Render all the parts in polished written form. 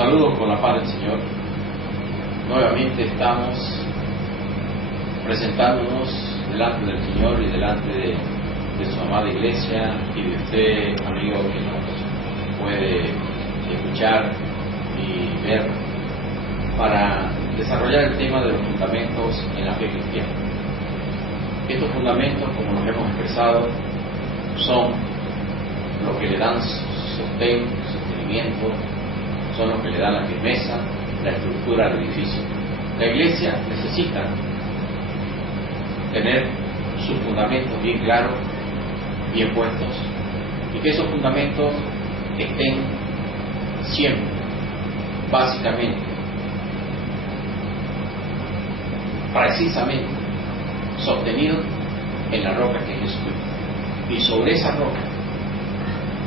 saludo con la paz del Señor. Nuevamente estamos presentándonos delante del Señor y delante de su amada iglesia y de usted, amigo, que nos puede escuchar y ver, para desarrollar el tema de los fundamentos en la fe cristiana. Estos fundamentos, como nos hemos expresado, son los que le dan sostenimiento, son los que le dan la firmeza, la estructura al edificio. La iglesia necesita tener sus fundamentos bien claros, bien puestos, y que esos fundamentos estén siempre, básicamente, precisamente, sostenidos en la roca que es Jesucristo. Y sobre esa roca,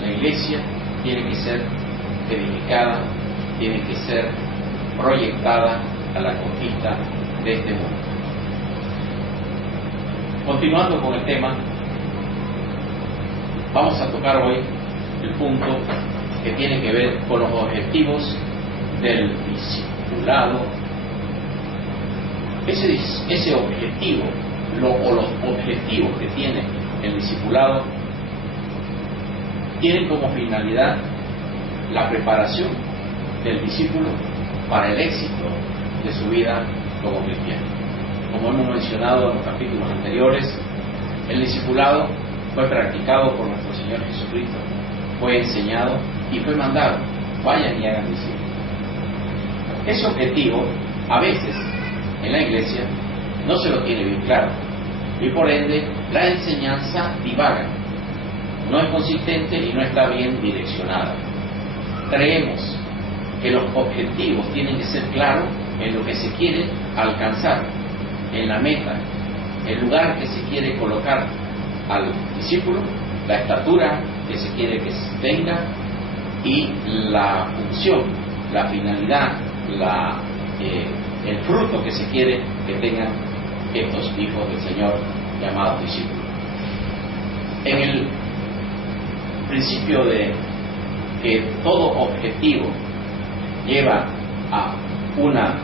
la iglesia tiene que ser edificada, tiene que ser proyectada a la conquista de este mundo. Continuando con el tema, vamos a tocar hoy el punto que tiene que ver con los objetivos del discipulado. Ese objetivo, o los objetivos que tiene el discipulado, tienen como finalidad la preparación del discípulo para el éxito de su vida como cristiano. Como hemos mencionado en los capítulos anteriores, el discipulado fue practicado por nuestro Señor Jesucristo, fue enseñado y fue mandado: vayan y hagan discípulos. Ese objetivo, a veces, en la iglesia, no se lo tiene bien claro, y por ende, la enseñanza divaga, no es consistente y no está bien direccionada. Creemos que los objetivos tienen que ser claros en lo que se quiere alcanzar, en la meta, el lugar que se quiere colocar al discípulo, la estatura que se quiere que tenga y la función, la finalidad, el fruto que se quiere que tengan estos hijos del Señor llamados discípulos. En el principio de que todo objetivo lleva a una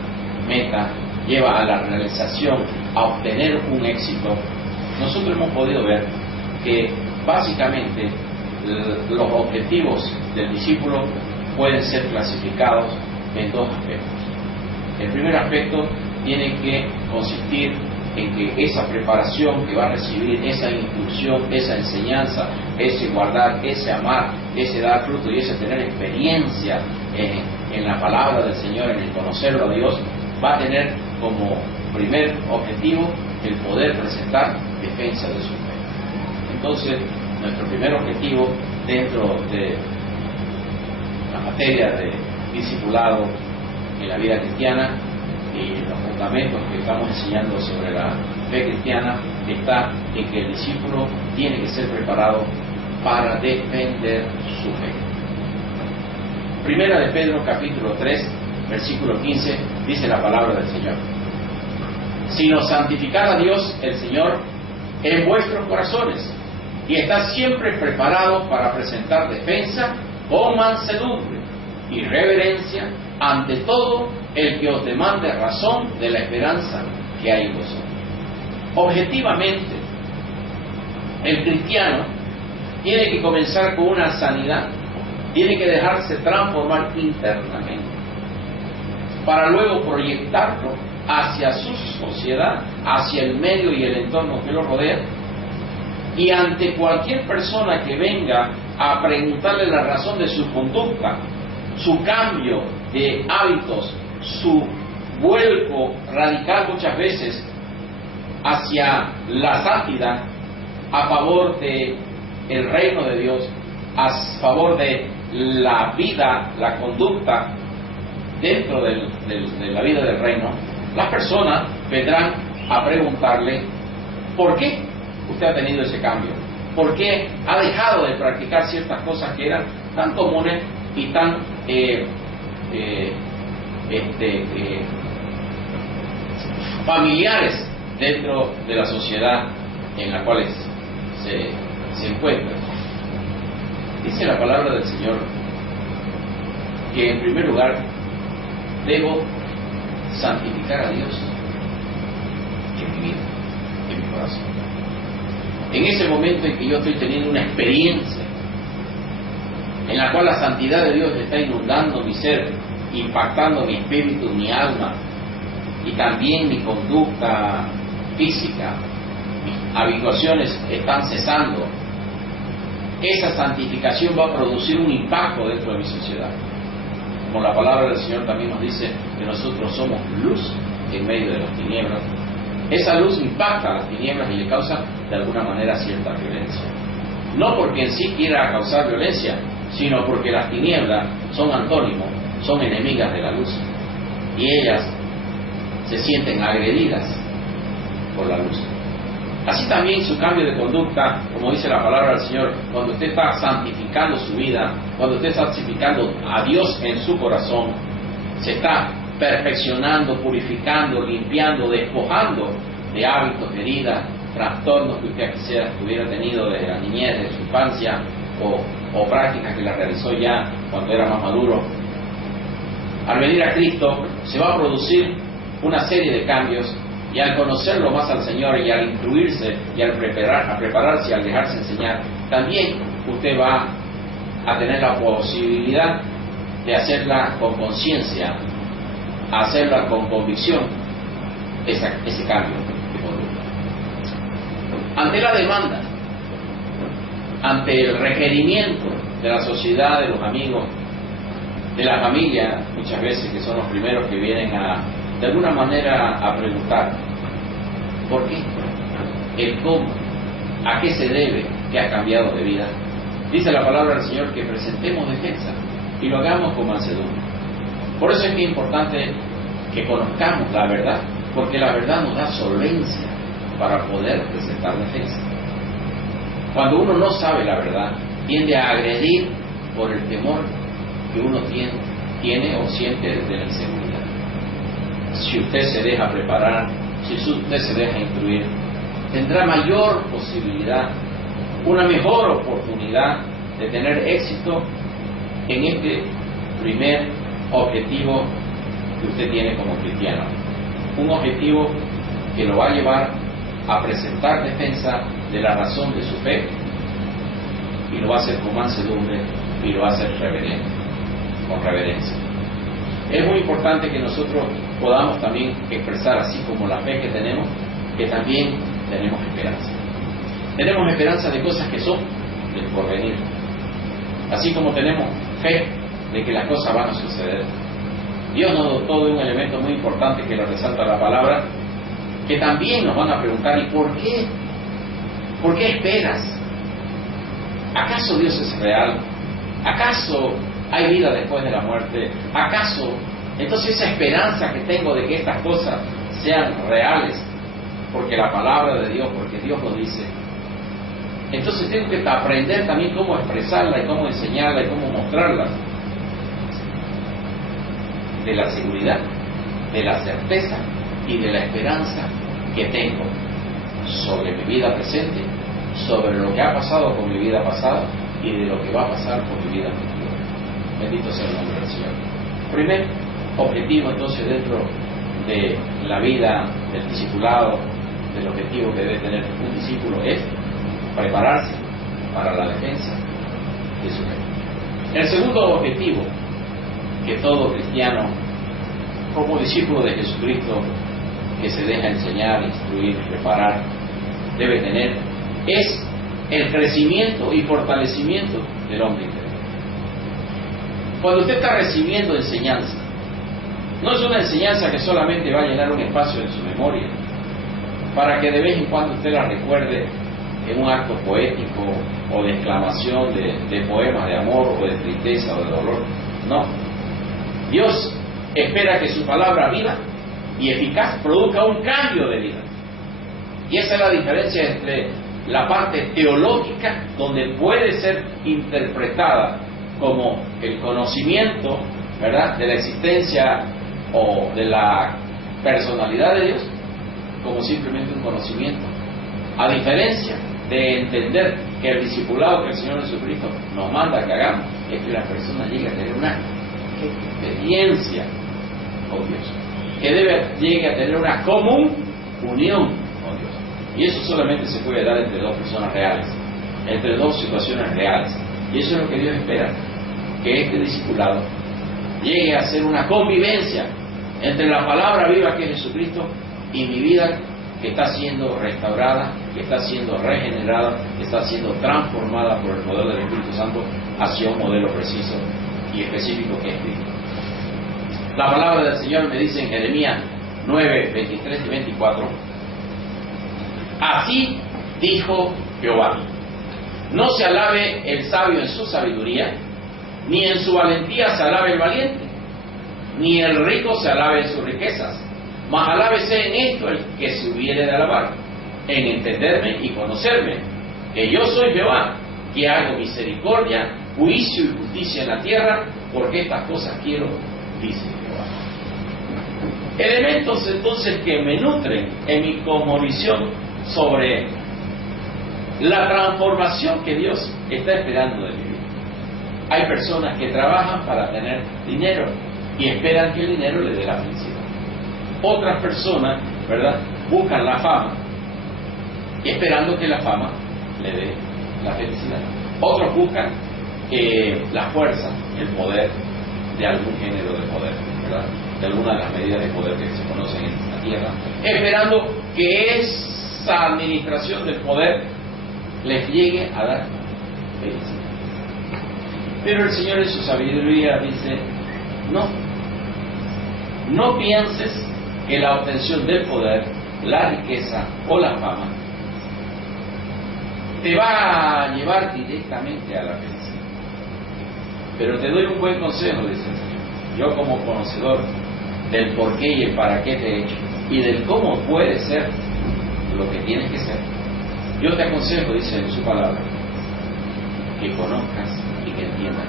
meta, lleva a la realización, a obtener un éxito, nosotros hemos podido ver que básicamente los objetivos del discípulo pueden ser clasificados en dos aspectos. El primer aspecto tiene que consistir en que esa preparación que va a recibir, esa instrucción, esa enseñanza, ese guardar, ese amar, ese dar fruto y ese tener experiencia en la palabra del Señor, en el conocerlo a Dios, va a tener como primer objetivo el poder presentar defensa de su fe. Entonces, nuestro primer objetivo dentro de la materia de discipulado en la vida cristiana y los fundamentos que estamos enseñando sobre la fe cristiana está en que el discípulo tiene que ser preparado para defender su fe. Primera de Pedro, capítulo 3, versículo 15, dice la palabra del Señor: sino santificad a Dios el Señor en vuestros corazones, y estad siempre preparados para presentar defensa con mansedumbre y reverencia ante todo el que os demande razón de la esperanza que hay en vosotros. Objetivamente, el cristiano tiene que comenzar con una sanidad, tiene que dejarse transformar internamente, para luego proyectarlo hacia su sociedad, hacia el medio y el entorno que lo rodea, y ante cualquier persona que venga a preguntarle la razón de su conducta, su cambio de hábitos, su vuelco radical muchas veces hacia la santidad, a favor de el reino de Dios, a favor de la vida, la conducta dentro de la vida del reino, las personas vendrán a preguntarle: ¿por qué usted ha tenido ese cambio? ¿Por qué ha dejado de practicar ciertas cosas que eran tan comunes y tan familiares dentro de la sociedad en la cual se encuentra? Dice la palabra del Señor que en primer lugar debo santificar a Dios en mi vida, en mi corazón. En ese momento en que yo estoy teniendo una experiencia en la cual la santidad de Dios está inundando mi ser, impactando mi espíritu, mi alma y también mi conducta física, mis habituaciones están cesando, esa santificación va a producir un impacto dentro de mi sociedad. Como la palabra del Señor también nos dice que nosotros somos luz en medio de las tinieblas. Esa luz impacta a las tinieblas y le causa de alguna manera cierta violencia. No porque en sí quiera causar violencia, sino porque las tinieblas son antónimos, son enemigas de la luz. Y ellas se sienten agredidas por la luz. Así también su cambio de conducta, como dice la palabra del Señor, cuando usted está santificando su vida, cuando usted está santificando a Dios en su corazón, se está perfeccionando, purificando, limpiando, despojando de hábitos, heridas, trastornos que usted quisiera que hubiera tenido desde la niñez, desde su infancia, o prácticas que las realizó ya cuando era más maduro. Al venir a Cristo se va a producir una serie de cambios, y al conocerlo más al Señor y al instruirse y al prepararse y al dejarse enseñar, también usted va a tener la posibilidad de hacerla con conciencia, hacerla con convicción, ese cambio de conducta. Ante la demanda, ante el requerimiento de la sociedad, de los amigos, de la familia, muchas veces que son los primeros que vienen de alguna manera a preguntar ¿por qué? El cómo, a qué se debe que ha cambiado de vida. Dice la palabra del Señor que presentemos defensa y lo hagamos con mansedumbre. Por eso es que es importante que conozcamos la verdad, porque la verdad nos da solvencia para poder presentar defensa. Cuando uno no sabe la verdad, tiende a agredir por el temor que uno tiene o siente desde la inseguridad. Si usted se deja preparar, si usted se deja instruir, tendrá mayor posibilidad, una mejor oportunidad de tener éxito en este primer objetivo que usted tiene como cristiano. Un objetivo que lo va a llevar a presentar defensa de la razón de su fe, y lo va a hacer con mansedumbre y lo va a hacer reverente, con reverencia. Es muy importante que nosotros podamos también expresar, así como la fe que tenemos, que también tenemos esperanza. Tenemos esperanza de cosas que son del porvenir. Así como tenemos fe de que las cosas van a suceder. Dios nos dotó de un elemento muy importante que lo resalta la palabra, que también nos van a preguntar: ¿y por qué? ¿Por qué esperas? ¿Acaso Dios es real? ¿Acaso hay vida después de la muerte? ¿Acaso entonces esa esperanza que tengo de que estas cosas sean reales, porque la palabra de Dios, porque Dios lo dice, entonces tengo que aprender también cómo expresarla y cómo enseñarla y cómo mostrarla? De la seguridad, de la certeza y de la esperanza que tengo sobre mi vida presente, sobre lo que ha pasado con mi vida pasada y de lo que va a pasar con mi vida futura. Bendito sea el nombre del Señor. Primer objetivo entonces dentro de la vida del discipulado, del objetivo que debe tener un discípulo, es prepararse para la defensa de su fe. El segundo objetivo que todo cristiano, como discípulo de Jesucristo, que se deja enseñar, instruir, preparar, debe tener, es el crecimiento y fortalecimiento del hombre interior. Cuando usted está recibiendo enseñanza, no es una enseñanza que solamente va a llenar un espacio en su memoria, para que de vez en cuando usted la recuerde en un acto poético o de exclamación de poemas de amor o de tristeza o de dolor. No. Dios espera que su palabra viva y eficaz produzca un cambio de vida. Y esa es la diferencia entre la parte teológica, donde puede ser interpretada como el conocimiento, ¿verdad?, de la existencia o de la personalidad de Dios, como simplemente un conocimiento, a diferencia de entender que el discipulado que el Señor Jesucristo nos manda que hagamos es que la persona llegue a tener una experiencia con Dios, que llegue a tener una común unión con Dios. Y eso solamente se puede dar entre dos personas reales, entre dos situaciones reales. Y eso es lo que Dios espera, que este discipulado llegue a ser una convivencia entre la palabra viva que es Jesucristo y mi vida, que está siendo restaurada, que está siendo regenerada, que está siendo transformada por el poder del Espíritu Santo hacia un modelo preciso y específico que es Cristo. La palabra del Señor me dice en Jeremías 9, 23 y 24: así dijo Jehová, no se alabe el sabio en su sabiduría, ni en su valentía se alabe el valiente, ni el rico se alabe en sus riquezas, mas alábese en esto el que se hubiere de alabar, en entenderme y conocerme, que yo soy Jehová, que hago misericordia, juicio y justicia en la tierra, porque estas cosas quiero, dice Jehová. Elementos entonces que me nutren en mi cosmovisión sobre la transformación que Dios está esperando de mi vida. Hay personas que trabajan para tener dinero y esperan que el dinero le dé la felicidad. Otras personas, ¿verdad?, buscan la fama esperando que la fama le dé la felicidad. Otros buscan la fuerza, el poder de algún género de poder, ¿verdad?, de alguna de las medidas de poder que se conocen en la tierra, esperando que esa administración del poder les llegue a dar felicidad. Pero el Señor en su sabiduría dice: no pienses que la obtención del poder, la riqueza o la fama te va a llevar directamente a la felicidad. Pero te doy un buen consejo, dice el Señor. Yo, como conocedor del por qué y el para qué te he hecho y del cómo puede ser lo que tienes que ser, yo te aconsejo, dice en su palabra, que conozcas y que entiendas.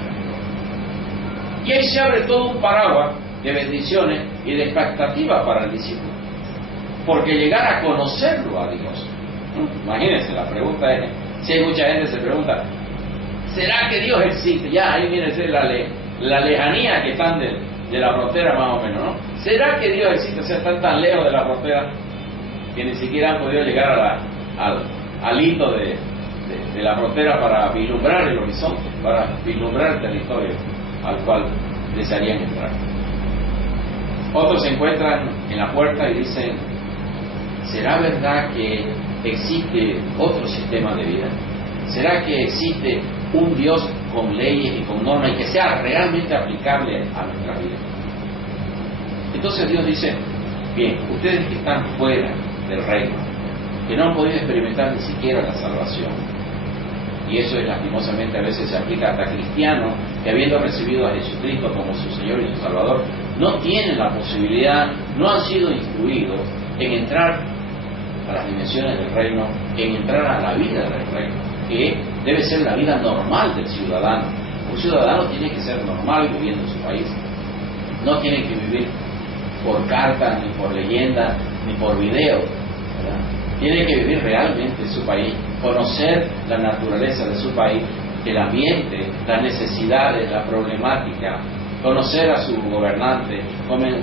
Y ahí se abre todo un paraguas de bendiciones y de expectativa para el discípulo, porque llegar a conocerlo a Dios, imagínense, la pregunta es, si hay mucha gente que se pregunta, ¿será que Dios existe? Ya ahí viene a ser la lejanía que están de la frontera, más o menos, ¿no? ¿Será que Dios existe? O sea, están tan lejos de la frontera que ni siquiera han podido llegar al hito de la frontera para vislumbrar el horizonte, para vislumbrar el territorio al cual desearían entrar. Otros se encuentran en la puerta y dicen: ¿será verdad que existe otro sistema de vida? ¿Será que existe un Dios con leyes y con normas y que sea realmente aplicable a nuestra vida? Entonces Dios dice: bien, ustedes que están fuera del reino, que no han podido experimentar ni siquiera la salvación, y eso es lastimosamente a veces se aplica hasta a cristianos que, habiendo recibido a Jesucristo como su Señor y su Salvador, no tienen la posibilidad, no han sido instruidos en entrar a las dimensiones del reino, en entrar a la vida del reino, que debe ser la vida normal del ciudadano. Un ciudadano tiene que ser normal viviendo en su país, no tiene que vivir por carta, ni por leyenda, ni por video, ¿verdad? Tiene que vivir realmente en su país, conocer la naturaleza de su país, el ambiente, las necesidades, la problemática, conocer a su gobernante,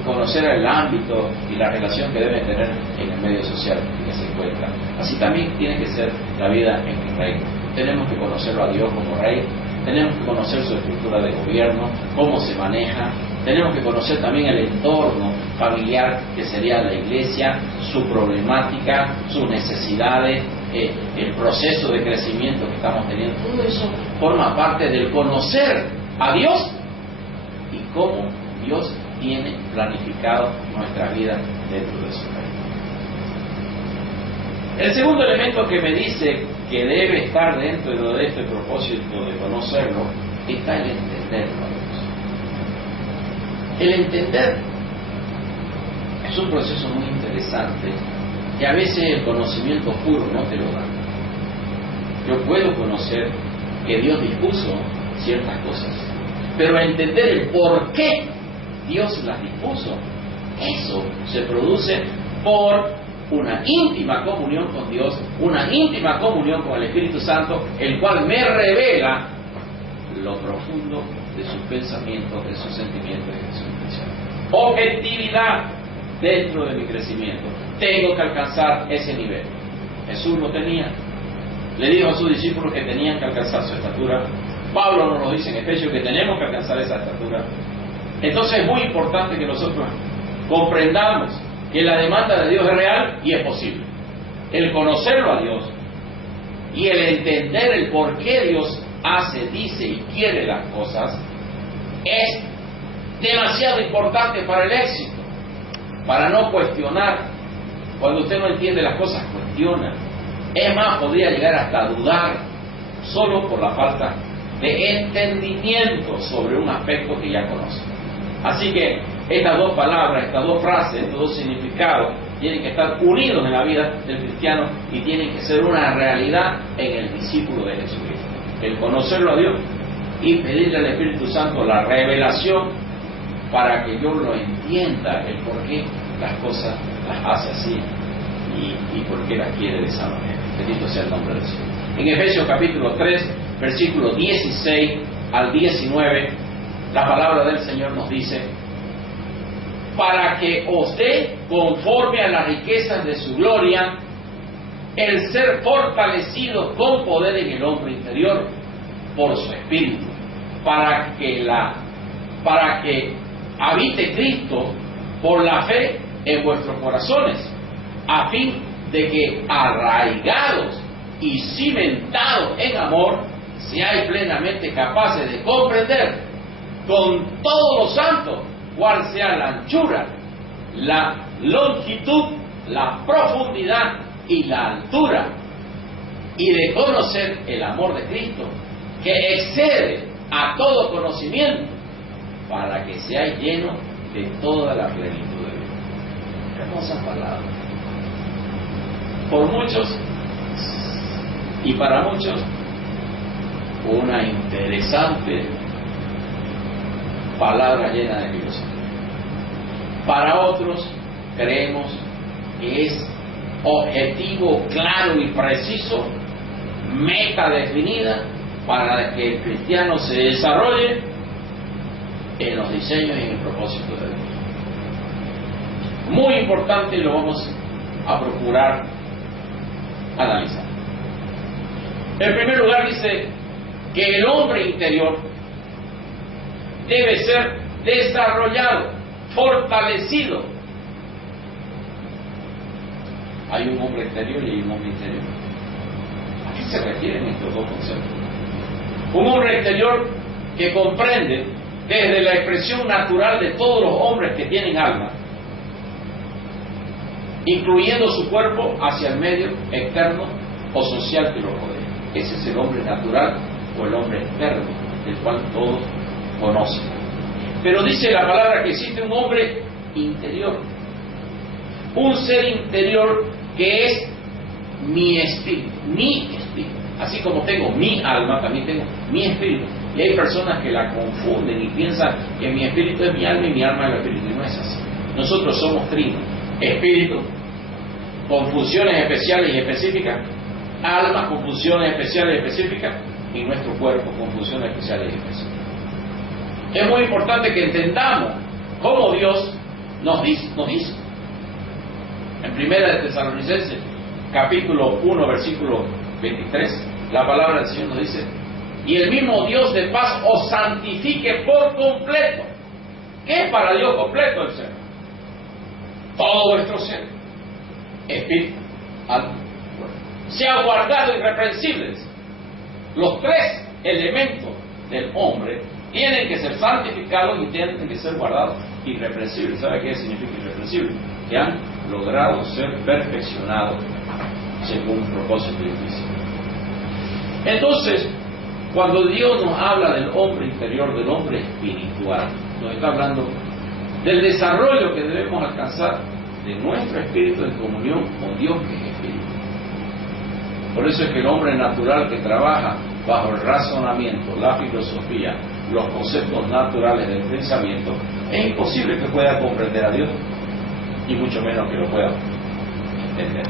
conocer el ámbito y la relación que debe tener en el medio social en que se encuentra. Así también tiene que ser la vida en el reino. Tenemos que conocerlo a Dios como Rey, tenemos que conocer su estructura de gobierno, cómo se maneja, tenemos que conocer también el entorno familiar que sería la iglesia, su problemática, sus necesidades, el proceso de crecimiento que estamos teniendo. Todo eso forma parte del conocer a Dios y cómo Dios tiene planificado nuestra vida dentro de su reino. El segundo elemento que me dice que debe estar dentro de este propósito de conocerlo está el entenderlo a Dios. El entender es un proceso muy interesante que a veces el conocimiento puro no te lo da. Yo puedo conocer que Dios dispuso ciertas cosas, pero entender el por qué Dios las dispuso, eso se produce por una íntima comunión con Dios, una íntima comunión con el Espíritu Santo, el cual me revela lo profundo de sus pensamientos, de sus sentimientos y de sus intenciones. objetividad dentro de mi crecimiento. Tengo que alcanzar ese nivel. Jesús lo tenía. Le dijo a sus discípulos que tenían que alcanzar su estatura. Pablo nos lo dice en Efesios que tenemos que alcanzar esa estatura. Entonces es muy importante que nosotros comprendamos que la demanda de Dios es real y es posible. El conocerlo a Dios y el entender el por qué Dios hace, dice y quiere las cosas es demasiado importante para el éxito, para no cuestionar. Cuando usted no entiende las cosas, cuestiona. Es más, podría llegar hasta a dudar solo por la falta de entendimiento sobre un aspecto que ya conoce. Así que estas dos palabras, estas dos frases, estos dos significados tienen que estar unidos en la vida del cristiano y tienen que ser una realidad en el discípulo de Jesucristo. El conocerlo a Dios y pedirle al Espíritu Santo la revelación para que yo lo entienda, el por qué las cosas las hace así y por qué las quiere de esa manera. Bendito sea el nombre del Señor. En Efesios capítulo 3, versículos 16 al 19, la palabra del Señor nos dice: para que os dé, conforme a las riquezas de su gloria, el ser fortalecido con poder en el hombre interior por su Espíritu, para que habite Cristo por la fe en vuestros corazones, a fin de que, arraigados y cimentados en amor, seáis plenamente capaces de comprender con todos los santos cuál sea la anchura, la longitud, la profundidad y la altura, y de conocer el amor de Cristo, que excede a todo conocimiento, para que seáis llenos de toda la plenitud de Dios. Hermosa palabra. Por muchos y para muchos, una interesante palabra llena de filosofía. Para otros, creemos que es objetivo claro y preciso, meta definida para que el cristiano se desarrolle en los diseños y en el propósito de Dios. Muy importante, y lo vamos a procurar analizar. En primer lugar, dice que el hombre interior debe ser desarrollado, fortalecido. Hay un hombre exterior y hay un hombre interior. ¿A qué se refieren estos dos conceptos? Un hombre exterior que comprende desde la expresión natural de todos los hombres que tienen alma, incluyendo su cuerpo, hacia el medio externo o social que lo rodea. Ese es el hombre natural o el hombre externo, del cual todos conocen. Pero dice la palabra que existe un hombre interior, un ser interior que es mi espíritu, así como tengo mi alma, también tengo mi espíritu. Y hay personas que la confunden y piensan que mi espíritu es mi alma y mi alma es el espíritu, y no es así. Nosotros somos trinos: espíritu con funciones especiales y específicas, alma con funciones especiales y específicas, y nuestro cuerpo con funciones especiales y específicas. Es muy importante que entendamos cómo Dios nos hizo. En Primera de Tesalonicenses, capítulo 1, versículo 23, la palabra del Señor nos dice: y el mismo Dios de paz os santifique por completo. ¿Qué es para Dios completo el ser? Todo vuestro ser, espíritu, alma, cuerpo, sea guardado irreprensibles. Los tres elementos del hombre tienen que ser santificados y tienen que ser guardados irreprensibles. ¿Sabe qué significa irreprensible? Que han logrado ser perfeccionados según un propósito difícil. Entonces, cuando Dios nos habla del hombre interior, del hombre espiritual, nos está hablando del desarrollo que debemos alcanzar de nuestro espíritu en comunión con Dios, que es espíritu. Por eso es que el hombre natural que trabaja bajo el razonamiento, la filosofía, los conceptos naturales del pensamiento, es imposible que pueda comprender a Dios, y mucho menos que lo pueda entender.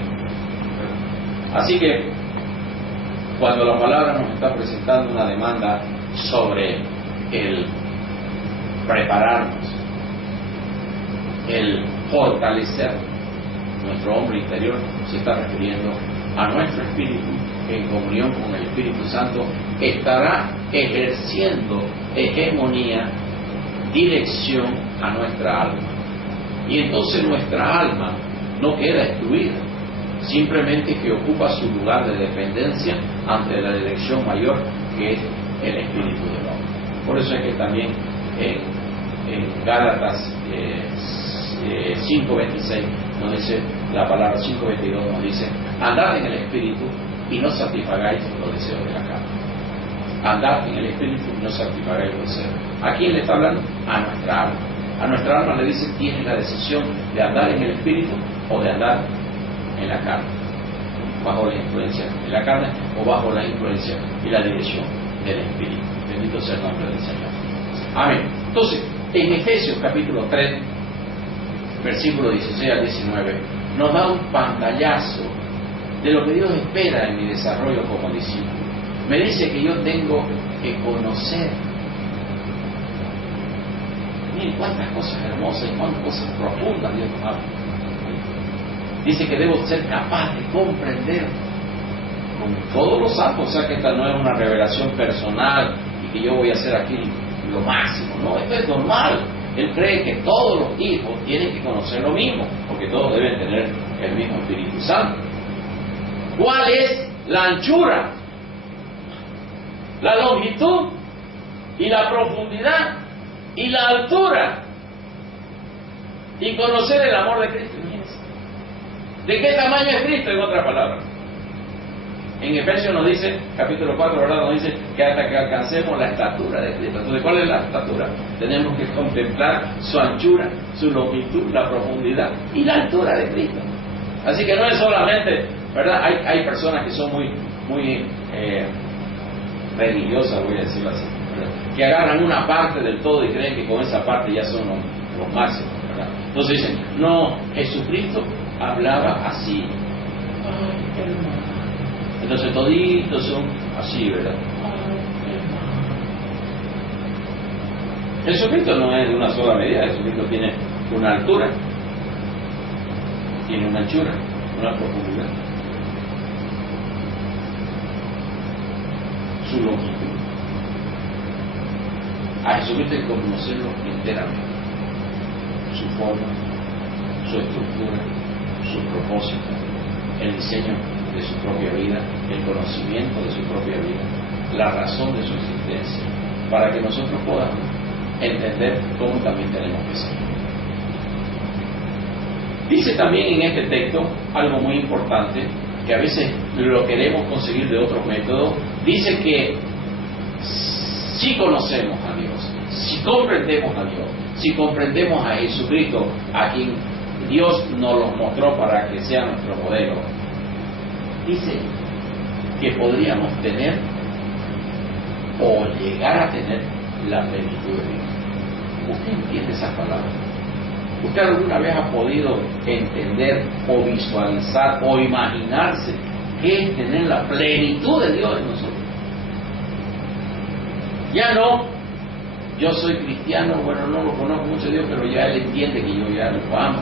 Así que, cuando la palabra nos está presentando una demanda sobre el prepararnos, el fortalecer nuestro hombre interior se está refiriendo a nuestro espíritu en comunión con el Espíritu Santo, estará ejerciendo hegemonía, dirección a nuestra alma. Y entonces nuestra alma no queda excluida, simplemente que ocupa su lugar de dependencia ante la dirección mayor que es el Espíritu del hombre. Por eso es que también en Gálatas 5:26 nos dice la palabra, 5:22 nos dice: andad en el Espíritu y no satisfagáis los deseos de la carne. Andad en el Espíritu y no satisfagáis los deseos. ¿A quién le está hablando? A nuestra alma. A nuestra alma le dice: tienes la decisión de andar en el Espíritu o de andar en la carne, bajo la influencia de la carne o bajo la influencia y la dirección del Espíritu. Bendito sea el nombre del Señor. Amén. Entonces, en Efesios capítulo 3, versículo 16 al 19, nos da un pantallazo de lo que Dios espera en mi desarrollo como discípulo. Me dice que yo tengo que conocer. Miren cuántas cosas hermosas y cuántas cosas profundas Dios nos habla. Dice que debo ser capaz de comprender con todos los santos. O sea que esta no es una revelación personal y que yo voy a hacer aquí lo máximo. No, esto es normal. Él cree que todos los hijos tienen que conocer lo mismo, porque todos deben tener el mismo Espíritu Santo. ¿Cuál es la anchura, la longitud y la profundidad y la altura? Y conocer el amor de Cristo. Imagínense. ¿De qué tamaño es Cristo, en otras palabras? En Efesios nos dice, capítulo 4, ¿verdad? Nos dice que hasta que alcancemos la estatura de Cristo. Entonces, ¿cuál es la estatura? Tenemos que contemplar su anchura, su longitud, la profundidad y la altura de Cristo. Así que no es solamente, ¿verdad? Hay personas que son muy religiosas, voy a decirlo así, ¿verdad? Que agarran una parte del todo y creen que con esa parte ya son los máximos, ¿verdad? Entonces dicen: no, Jesucristo hablaba así. Ay, qué hermoso. Entonces toditos son así, ¿verdad? Jesucristo no es de una sola medida. Jesucristo tiene una altura, tiene una anchura, una profundidad, su longitud. A Jesucristo hay que conocerlo enteramente: su forma, su estructura, su propósito, el diseño de su propia vida, el conocimiento de su propia vida, la razón de su existencia, para que nosotros podamos entender cómo también tenemos que ser. Dice también en este texto algo muy importante, que a veces lo queremos conseguir de otros métodos. Dice que si conocemos a Dios, si comprendemos a Dios, si comprendemos a Jesucristo, a quien Dios nos lo mostró para que sea nuestro modelo, dice que podríamos tener o llegar a tener la plenitud de Dios. ¿Usted entiende esas palabras? ¿Usted alguna vez ha podido entender o visualizar o imaginarse qué es tener la plenitud de Dios en nosotros? Ya no, yo soy cristiano, bueno, no lo conozco mucho a Dios, pero ya Él entiende que yo ya lo amo.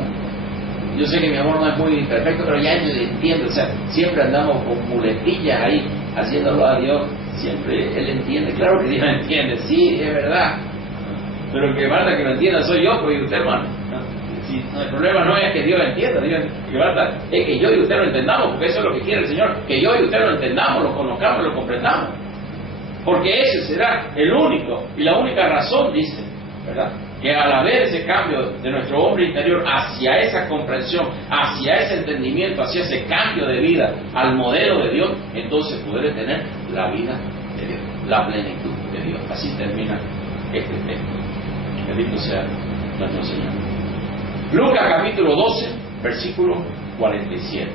Yo sé que mi amor no es muy perfecto, pero ya Él entiende. O sea, siempre andamos con muletillas ahí, haciéndolo a Dios. Siempre Él entiende. Claro que Dios entiende, sí, es verdad. Pero el que falta que lo entienda soy yo, pues, y usted, hermano. Si, el problema no es que Dios entienda, que falta es que yo y usted lo entendamos, porque eso es lo que quiere el Señor, que yo y usted lo entendamos, lo conozcamos, lo comprendamos. Porque ese será el único y la única razón, dice, ¿verdad?, que al haber ese cambio de nuestro hombre interior hacia esa comprensión, hacia ese entendimiento, hacia ese cambio de vida al modelo de Dios, entonces podré tener la vida de Dios, la plenitud de Dios. Así termina este texto. Bendito sea nuestro Señor. Lucas capítulo 12, versículo 47.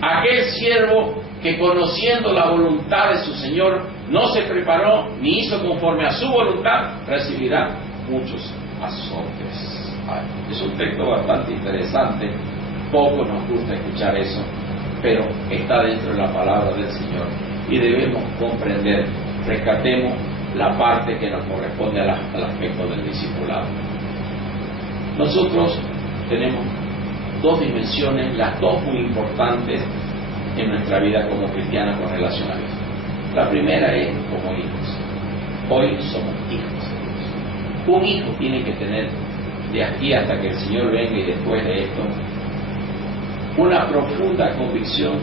Aquel siervo que, conociendo la voluntad de su Señor, no se preparó ni hizo conforme a su voluntad, recibirá muchos azotes. Es un texto bastante interesante. Poco nos gusta escuchar eso, pero está dentro de la palabra del Señor y debemos comprender. Rescatemos la parte que nos corresponde al aspecto del discipulado. Nosotros tenemos dos dimensiones, las dos muy importantes en nuestra vida como cristianos con relación a Dios. La primera es como hijos. Hoy somos hijos. Un hijo tiene que tener, de aquí hasta que el Señor venga y después de esto, una profunda convicción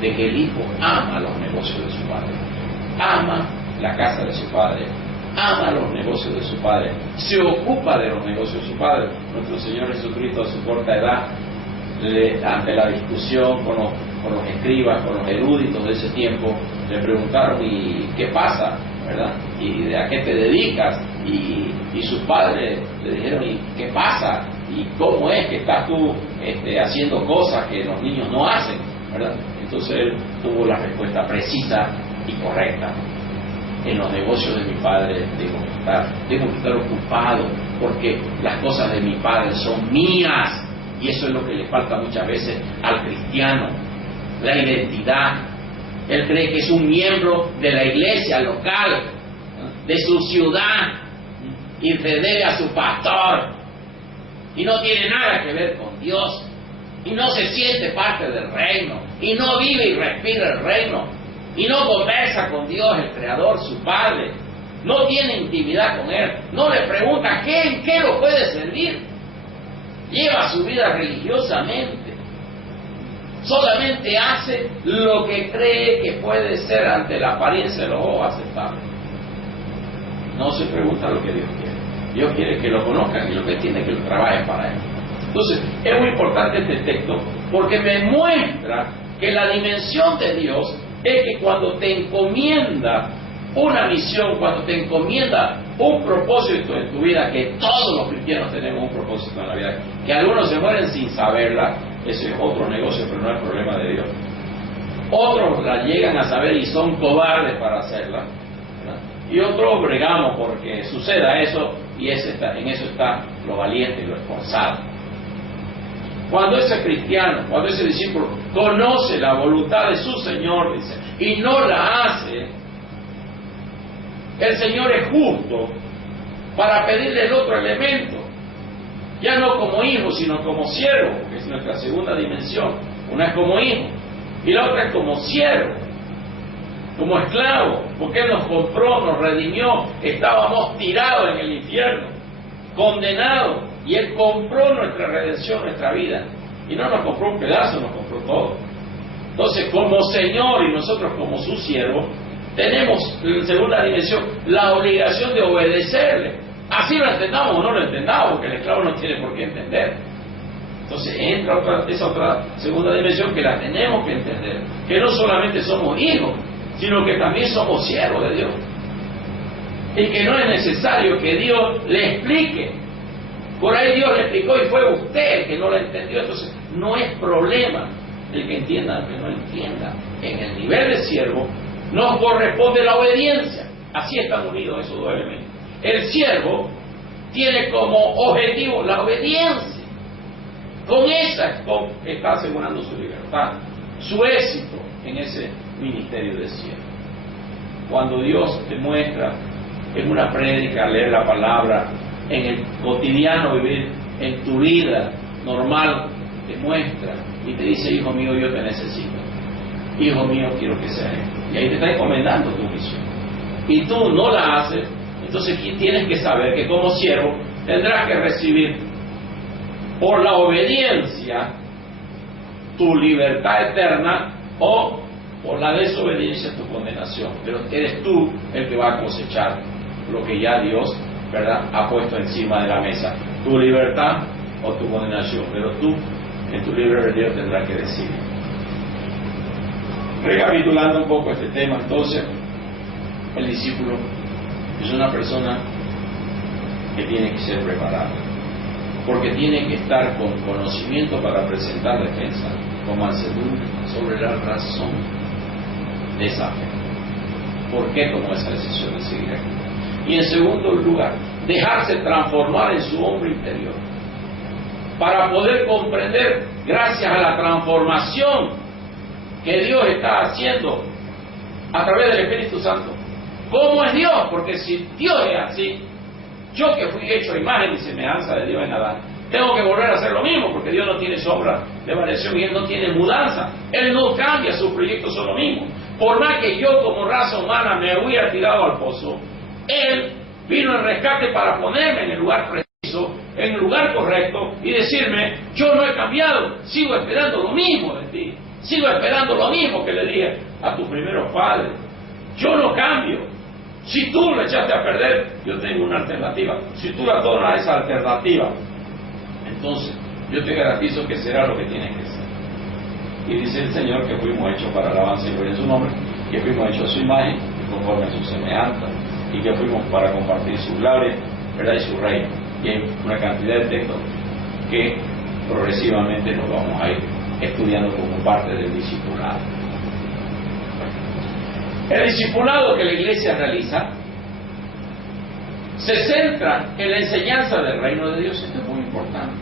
de que el hijo ama los negocios de su padre, ama la casa de su padre, ama los negocios de su padre, se ocupa de los negocios de su padre. Nuestro Señor Jesucristo a su corta edad, ante la discusión con los escribas, con los eruditos de ese tiempo, le preguntaron: ¿y qué pasa? ¿Verdad? ¿Y de a qué te dedicas? Y sus padres le dijeron: ¿y qué pasa? ¿Y cómo es que estás tú haciendo cosas que los niños no hacen? ¿Verdad? Entonces él tuvo la respuesta precisa y correcta: en los negocios de mi padre tengo que estar ocupado, porque las cosas de mi padre son mías. Y eso es lo que le falta muchas veces al cristiano, la identidad. Él cree que es un miembro de la iglesia local, de su ciudad, y se debe a su pastor, y no tiene nada que ver con Dios, y no se siente parte del reino, y no vive y respira el reino, y no conversa con Dios, el Creador, su Padre, no tiene intimidad con Él, no le pregunta en qué lo puede servir, lleva su vida religiosamente, solamente hace lo que cree que puede ser ante la apariencia de los ojos aceptable. No se pregunta lo que Dios quiere. Dios quiere que lo conozcan y lo que tiene que lo trabajen para Él. Entonces, es muy importante este texto porque me muestra que la dimensión de Dios es que cuando te encomienda una misión, cuando te encomienda un propósito en tu vida, que todos los cristianos tenemos un propósito en la vida, que algunos se mueren sin saberla, ese es otro negocio, pero no es problema de Dios. Otros la llegan a saber y son cobardes para hacerla, ¿verdad? Y otros bregamos porque suceda eso, y en eso está lo valiente y lo esforzado. Cuando ese cristiano, cuando ese discípulo conoce la voluntad de su Señor, dice, y no la hace, el Señor es justo para pedirle el otro elemento, ya no como hijo, sino como siervo, que es nuestra segunda dimensión. Una es como hijo y la otra es como siervo, como esclavo, porque Él nos compró, nos redimió, estábamos tirados en el infierno, condenados, y Él compró nuestra redención, nuestra vida, y no nos compró un pedazo, nos compró todo. Entonces, como Señor y nosotros como su siervo, tenemos, en segunda dimensión, la obligación de obedecerle. Así lo entendamos o no lo entendamos, porque el esclavo no tiene por qué entender. Entonces entra esa otra segunda dimensión que la tenemos que entender, que no solamente somos hijos, sino que también somos siervos de Dios. Y que no es necesario que Dios le explique. Por ahí Dios le explicó y fue usted el que no lo entendió. Entonces no es problema el que entienda, el que no entienda. En el nivel de siervo nos corresponde la obediencia. Así están unidos esos dos elementos. El siervo tiene como objetivo la obediencia. Con esa está asegurando su libertad, su éxito en ese ministerio de siervo. Cuando Dios te muestra en una prédica, leer la palabra, en el cotidiano vivir, en tu vida normal, te muestra y te dice: hijo mío, yo te necesito. Hijo mío, quiero que seas esto. Y ahí te está encomendando tu misión. Y tú no la haces. Entonces tienes que saber que como siervo tendrás que recibir por la obediencia tu libertad eterna, o por la desobediencia tu condenación. Pero eres tú el que va a cosechar lo que ya Dios, ¿verdad?, ha puesto encima de la mesa, tu libertad o tu condenación. Pero tú en tu libre albedrío tendrás que decidir. Recapitulando un poco este tema, entonces, el discípulo es una persona que tiene que ser preparada, porque tiene que estar con conocimiento para presentar defensa, con mansedumbre, sobre la razón de esa fe. ¿Por qué tomó esa decisión de seguir aquí? Y en segundo lugar, dejarse transformar en su hombre interior, para poder comprender, gracias a la transformación que Dios está haciendo a través del Espíritu Santo, ¿cómo es Dios? Porque si Dios es así, yo que fui hecho a imagen y semejanza de Dios en Adán, tengo que volver a hacer lo mismo, porque Dios no tiene sombra de variación y Él no tiene mudanza. Él no cambia, sus proyectos son lo mismo. Por más que yo como raza humana me hubiera tirado al pozo, Él vino en rescate para ponerme en el lugar preciso, en el lugar correcto, y decirme, yo no he cambiado, sigo esperando lo mismo de ti, sigo esperando lo mismo que le dije a tus primeros padres. Yo no cambio. Si tú lo echaste a perder, yo tengo una alternativa. Si tú la tomas esa alternativa, entonces yo te garantizo que será lo que tienes que ser. Y dice el Señor que fuimos hechos para alabanza y gloria en su nombre, que fuimos hechos a su imagen y conforme a su semejanza, y que fuimos para compartir su gloria, ¿verdad? Y su reino. Y hay una cantidad de textos que progresivamente nos vamos a ir estudiando como parte del discipulado. El discipulado que la iglesia realiza se centra en la enseñanza del reino de Dios. Esto es muy importante.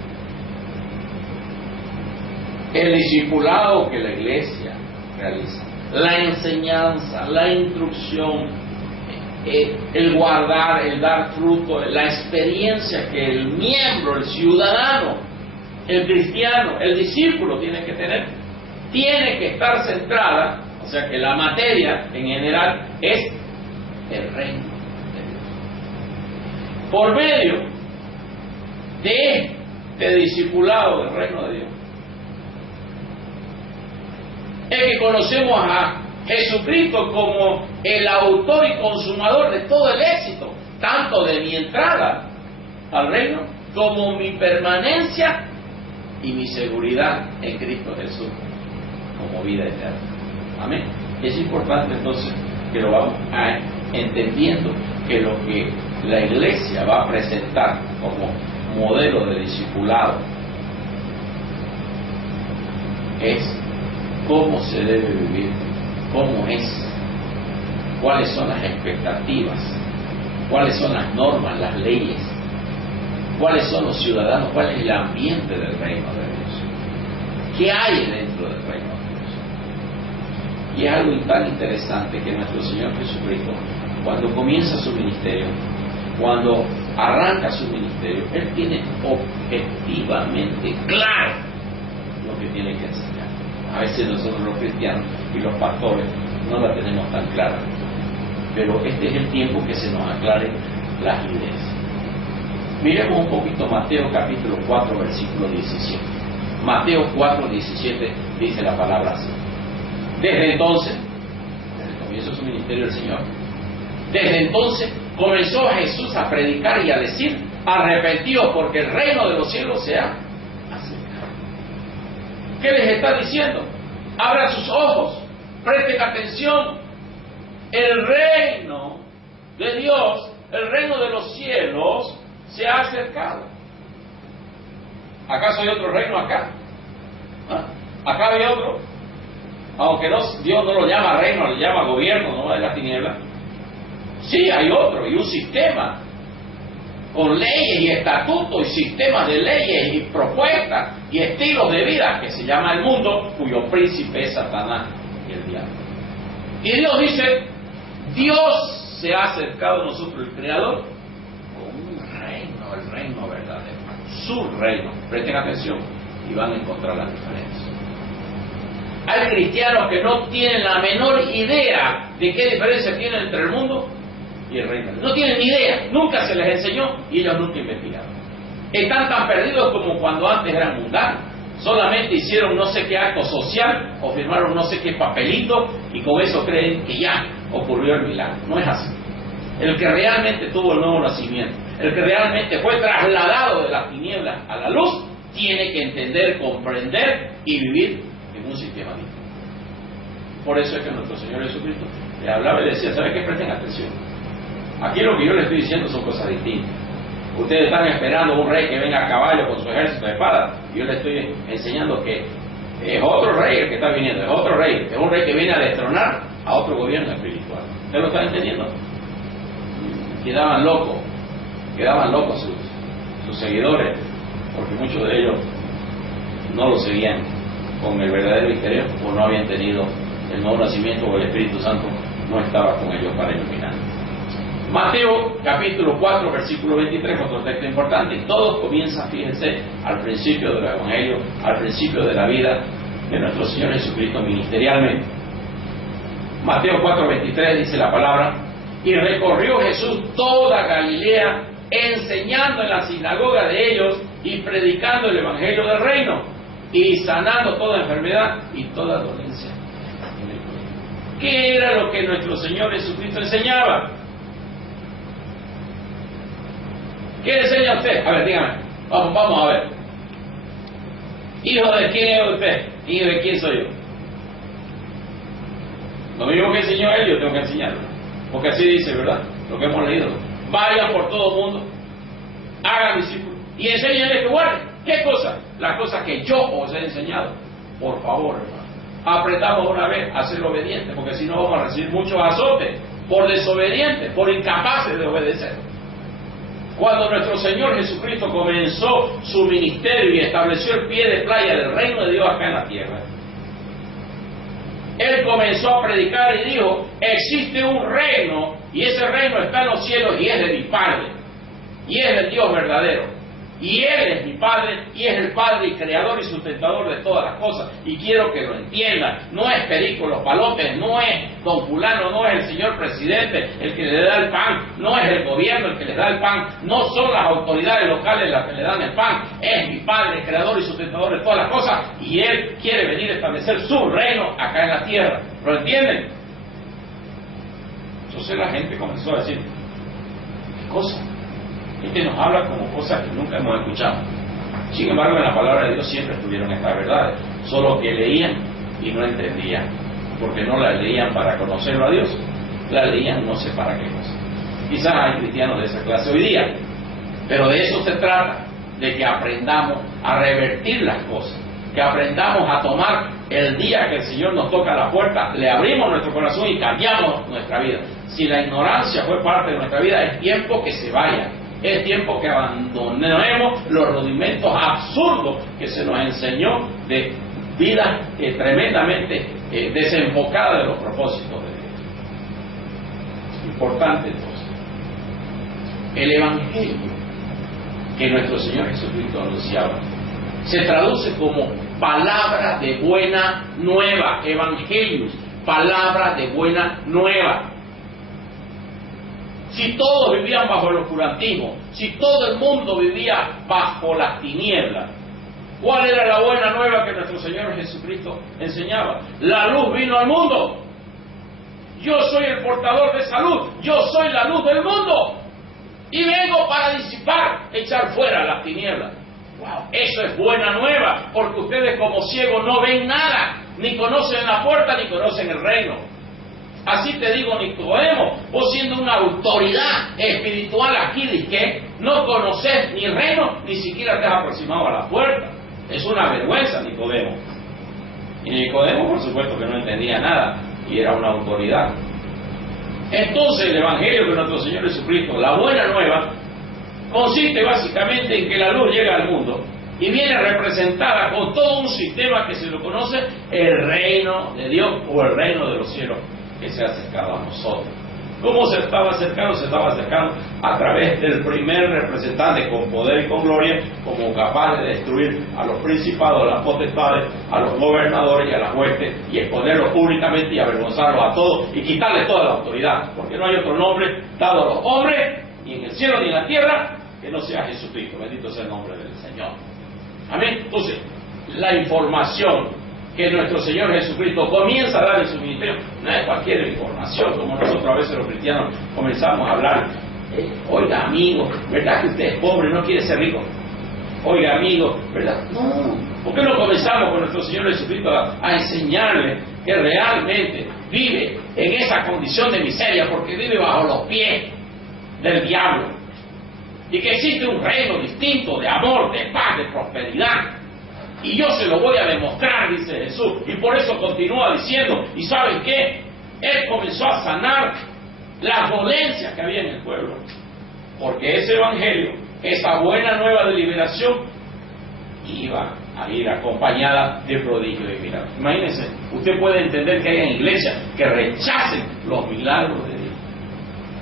El discipulado que la iglesia realiza, la enseñanza, la instrucción, el guardar, el dar fruto, la experiencia que el miembro, el ciudadano, el cristiano, el discípulo tiene que tener, tiene que estar centrada. O sea que la materia en general es el reino de Dios. Por medio de este discipulado del reino de Dios es que conocemos a Jesucristo como el autor y consumador de todo el éxito, tanto de mi entrada al reino como mi permanencia y mi seguridad en Cristo Jesús como vida eterna. Amén. Es importante entonces que lo vamos a entendiendo que lo que la iglesia va a presentar como modelo de discipulado es cómo se debe vivir, cómo es, cuáles son las expectativas, cuáles son las normas, las leyes, cuáles son los ciudadanos, cuál es el ambiente del reino de Dios, qué hay dentro del reino de Dios. Y es algo tan interesante que nuestro Señor Jesucristo, cuando comienza su ministerio, cuando arranca su ministerio, Él tiene objetivamente claro lo que tiene que enseñar. A veces nosotros los cristianos y los pastores no la tenemos tan clara, pero este es el tiempo que se nos aclaren las ideas. Miremos un poquito Mateo capítulo 4 versículo 17. Mateo 4, 17 dice la palabra así. Desde entonces, desde el comienzo de su ministerio el Señor, desde entonces comenzó Jesús a predicar y a decir, arrepentidos porque el reino de los cielos se ha acercado. ¿Qué les está diciendo? Abran sus ojos, presten atención. El reino de Dios, el reino de los cielos se ha acercado. ¿Acaso hay otro reino acá? ¿Ah? ¿Acá hay otro? Aunque Dios no lo llama reino, lo llama gobierno, no de la tiniebla. Sí, hay otro, y un sistema con leyes y estatutos y sistemas de leyes y propuestas y estilos de vida que se llama el mundo, cuyo príncipe es Satanás y el diablo. Y Dios dice, Dios se ha acercado a nosotros, el Creador, con un reino, el reino verdadero, su reino. Presten atención y van a encontrar la diferencia. Hay cristianos que no tienen la menor idea de qué diferencia tiene entre el mundo y el reino. No tienen ni idea, nunca se les enseñó y ellos nunca investigaron. Están tan perdidos como cuando antes eran mundanos. Solamente hicieron no sé qué acto social o firmaron no sé qué papelito y con eso creen que ya ocurrió el milagro. No es así. El que realmente tuvo el nuevo nacimiento, el que realmente fue trasladado de las tinieblas a la luz, tiene que entender, comprender y vivir en un sistema distinto. Por eso es que nuestro Señor Jesucristo le hablaba y le decía, ¿sabe qué? Presten atención. Aquí lo que yo les estoy diciendo son cosas distintas. Ustedes están esperando un rey que venga a caballo con su ejército de espada. Y yo les estoy enseñando que es otro rey el que está viniendo, es otro rey, es un rey que viene a destronar a otro gobierno espiritual. ¿Ustedes lo están entendiendo? Quedaban locos sus seguidores, porque muchos de ellos no lo seguían con el verdadero interés o no habían tenido el nuevo nacimiento o el Espíritu Santo no estaba con ellos para iluminar. Mateo capítulo 4, versículo 23, otro texto importante, y todo comienza, fíjense, al principio del Evangelio, al principio de la vida de nuestro Señor Jesucristo ministerialmente. Mateo 4, 23 dice la palabra: y recorrió Jesús toda Galilea, enseñando en la sinagoga de ellos y predicando el Evangelio del reino, y sanando toda enfermedad y toda dolencia. ¿Qué era lo que nuestro Señor Jesucristo enseñaba? ¿Qué enseña usted? A ver, dígame. Vamos a ver. ¿Hijo de quién es usted? ¿Hijo de quién soy yo? Lo mismo que enseñó él, yo tengo que enseñarlo. Porque así dice, ¿verdad? Lo que hemos leído. Vayan por todo el mundo, hagan discípulos y enséñenles que guarden. ¿Qué cosa? Las cosas que yo os he enseñado. Por favor, hermano, aprendamos una vez a ser obedientes, porque si no vamos a recibir muchos azotes por desobedientes, por incapaces de obedecer. Cuando nuestro Señor Jesucristo comenzó su ministerio y estableció el pie de playa del reino de Dios acá en la tierra, Él comenzó a predicar y dijo: existe un reino, y ese reino está en los cielos y es de mi Padre, y es del Dios verdadero. Y Él es mi Padre, y es el Padre y creador y sustentador de todas las cosas. Y quiero que lo entiendan. No es Perico los Palotes, no es don fulano, no es el señor presidente el que le da el pan, no es el gobierno el que le da el pan, no son las autoridades locales las que le dan el pan. Es mi Padre, creador y sustentador de todas las cosas, y Él quiere venir a establecer su reino acá en la tierra. ¿Lo entienden? Entonces la gente comenzó a decir: ¿qué cosa? Este nos habla como cosas que nunca hemos escuchado. Sin embargo, en la palabra de Dios siempre estuvieron estas verdades, solo que leían y no entendían, porque no las leían para conocerlo a Dios, las leían no sé para qué cosa. Quizás hay cristianos de esa clase hoy día, pero de eso se trata, de que aprendamos a revertir las cosas, que aprendamos a tomar el día que el Señor nos toca la puerta, le abrimos nuestro corazón y cambiamos nuestra vida. Si la ignorancia fue parte de nuestra vida, es tiempo que se vaya. Es tiempo que abandonemos los rudimentos absurdos que se nos enseñó de vida tremendamente desenfocada de los propósitos de Dios. Importante entonces, el Evangelio que nuestro Señor Jesucristo anunciaba se traduce como palabra de buena nueva. Evangelios, palabra de buena nueva. Si todos vivían bajo el oscurantismo, si todo el mundo vivía bajo las tinieblas, ¿cuál era la buena nueva que nuestro Señor Jesucristo enseñaba? La luz vino al mundo. Yo soy el portador de salud, yo soy la luz del mundo, y vengo para disipar, echar fuera las tinieblas. Wow, eso es buena nueva, porque ustedes como ciegos no ven nada, ni conocen la puerta, ni conocen el reino. Así te digo, Nicodemo, vos siendo una autoridad espiritual aquí, ¿de qué? No conoces ni reino, ni siquiera te has aproximado a la puerta. Es una vergüenza, Nicodemo. Y Nicodemo, por supuesto, que no entendía nada, y era una autoridad. Entonces, el Evangelio de nuestro Señor Jesucristo, la buena nueva, consiste básicamente en que la luz llega al mundo y viene representada con todo un sistema que se lo conoce el reino de Dios o el reino de los cielos, que se ha acercado a nosotros. ¿Cómo se estaba acercando? Se estaba acercando a través del primer representante con poder y con gloria, como capaz de destruir a los principados, a las potestades, a los gobernadores y a las huestes, y exponerlos públicamente y avergonzarlos a todos y quitarles toda la autoridad, porque no hay otro nombre dado a los hombres, ni en el cielo ni en la tierra, que no sea Jesucristo. Bendito sea el nombre del Señor. Amén. Entonces, la información que nuestro Señor Jesucristo comienza a dar en su ministerio no es cualquier información, como nosotros a veces los cristianos comenzamos a hablar. Oiga, amigo, ¿verdad que usted es pobre y no quiere ser rico? Oiga, amigo, ¿verdad? No. ¿Por qué no comenzamos con nuestro Señor Jesucristo a enseñarle que realmente vive en esa condición de miseria porque vive bajo los pies del diablo? Y que existe un reino distinto de amor, de paz, de prosperidad. Y yo se lo voy a demostrar, dice Jesús. Y por eso continúa diciendo, ¿y saben qué? Él comenzó a sanar las dolencias que había en el pueblo. Porque ese evangelio, esa buena nueva de liberación, iba a ir acompañada de prodigios y milagros. Imagínense, usted puede entender que hay en iglesias que rechacen los milagros de Dios.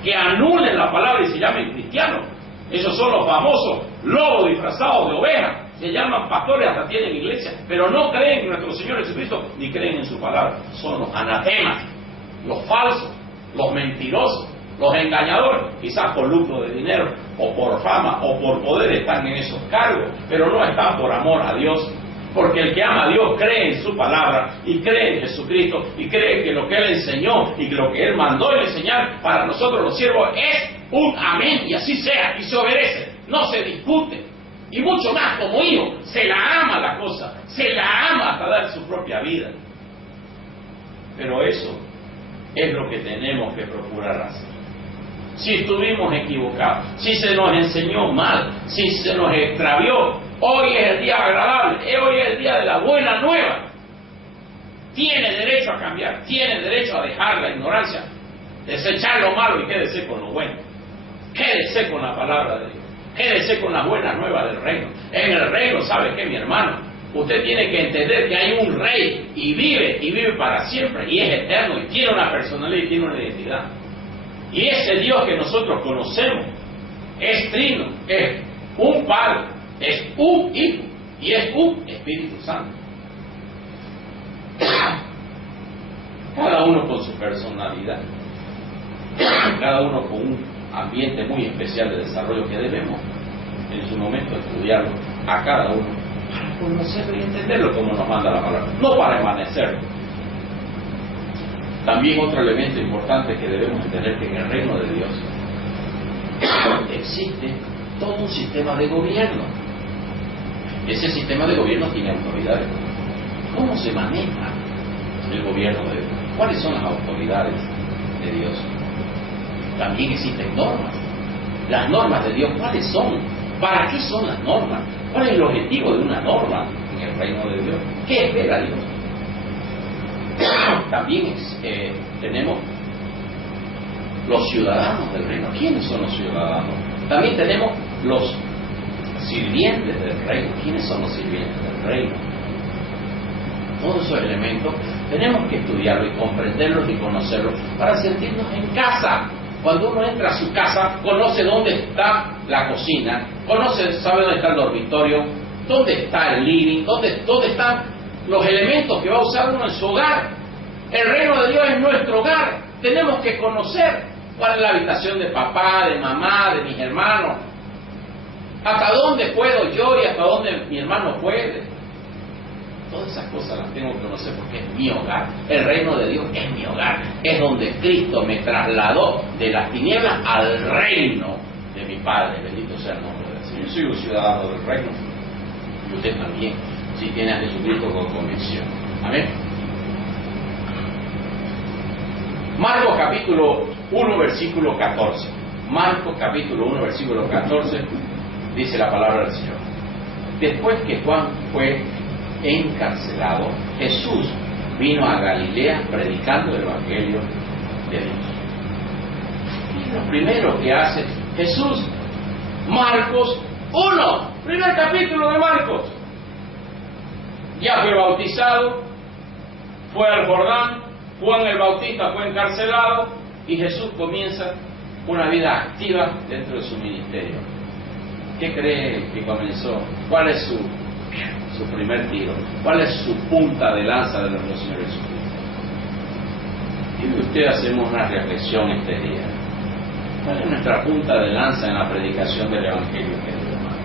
que anulen la palabra y se llamen cristianos. Esos son los famosos lobos disfrazados de ovejas. Se llaman pastores, hasta tienen iglesia, pero no creen en nuestro Señor Jesucristo ni creen en su palabra. Son los anatemas, los falsos, los mentirosos, los engañadores. Quizás por lucro de dinero, o por fama, o por poder están en esos cargos, pero no están por amor a Dios. Porque el que ama a Dios cree en su palabra y cree en Jesucristo y cree que lo que Él enseñó y que lo que Él mandó enseñar para nosotros los siervos es un amén, y así sea, y se obedece, no se discute. Y mucho más como hijo, se la ama la cosa, se la ama hasta dar su propia vida. Pero eso es lo que tenemos que procurar hacer. Si estuvimos equivocados, si se nos enseñó mal, si se nos extravió, hoy es el día agradable, hoy es el día de la buena nueva. Tiene derecho a cambiar, tiene derecho a dejar la ignorancia, desechar lo malo y quédese con lo bueno. Quédese con la palabra de Dios. Quédese con las buenas nuevas del reino. En el reino, ¿sabe qué, mi hermano? Usted tiene que entender que hay un rey y vive para siempre, y es eterno, y tiene una personalidad y tiene una identidad. Y ese Dios que nosotros conocemos es trino, es un Padre, es un Hijo y es un Espíritu Santo. Cada uno con su personalidad, cada uno con un ambiente muy especial de desarrollo que debemos en su momento estudiarlo a cada uno para conocerlo y entenderlo como nos manda la palabra, no para permanecerlo. También otro elemento importante que debemos entender, que en el reino de Dios existe todo un sistema de gobierno. Ese sistema de gobierno tiene autoridades. ¿Cómo se maneja el gobierno de Dios? ¿Cuáles son las autoridades de Dios? También existen normas. Las normas de Dios, ¿cuáles son? ¿Para qué son las normas? ¿Cuál es el objetivo de una norma en el reino de Dios? ¿Qué espera Dios? También tenemos los ciudadanos del reino. ¿Quiénes son los ciudadanos? También tenemos los sirvientes del reino. ¿Quiénes son los sirvientes del reino? Todos esos elementos tenemos que estudiarlos y comprenderlos y conocerlos para sentirnos en casa. Cuando uno entra a su casa, conoce dónde está la cocina, sabe dónde está el dormitorio, dónde está el living, dónde están los elementos que va a usar uno en su hogar. El reino de Dios es nuestro hogar. Tenemos que conocer cuál es la habitación de papá, de mamá, de mis hermanos. Hasta dónde puedo yo y hasta dónde mi hermano puede. Todas esas cosas las tengo que conocer porque es mi hogar. El reino de Dios es mi hogar. Es donde Cristo me trasladó de las tinieblas al reino de mi Padre. Bendito sea el nombre del Señor. Yo soy un ciudadano del reino. Y usted también, si tiene a Jesucristo con convicción. Amén. Marcos capítulo 1, versículo 14. Marcos capítulo 1, versículo 14, dice la palabra del Señor. Después que Juan fue encarcelado, Jesús vino a Galilea predicando el Evangelio de Dios. Y lo primero que hace Jesús, Marcos 1, primer capítulo de Marcos. Ya fue bautizado, fue al Jordán, Juan el Bautista fue encarcelado y Jesús comienza una vida activa dentro de su ministerio. ¿Qué cree que comenzó? ¿Cuál es su primer tiro? ¿Cuál es su punta de lanza de nuestro Señor Jesucristo? Y usted hacemos una reflexión este día. ¿Cuál es nuestra punta de lanza en la predicación del Evangelio, querido hermano?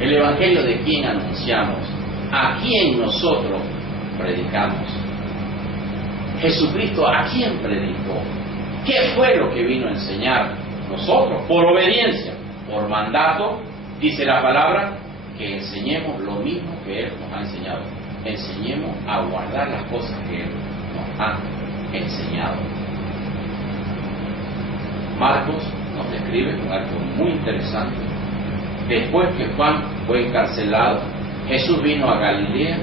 El Evangelio de quién anunciamos, a quién nosotros predicamos. Jesucristo, ¿a quién predicó? ¿Qué fue lo que vino a enseñar? Nosotros, por obediencia, por mandato, dice la palabra, que enseñemos lo mismo que Él nos ha enseñado. Enseñemos a guardar las cosas que Él nos ha enseñado. Marcos nos describe con algo muy interesante. Después que Juan fue encarcelado, Jesús vino a Galilea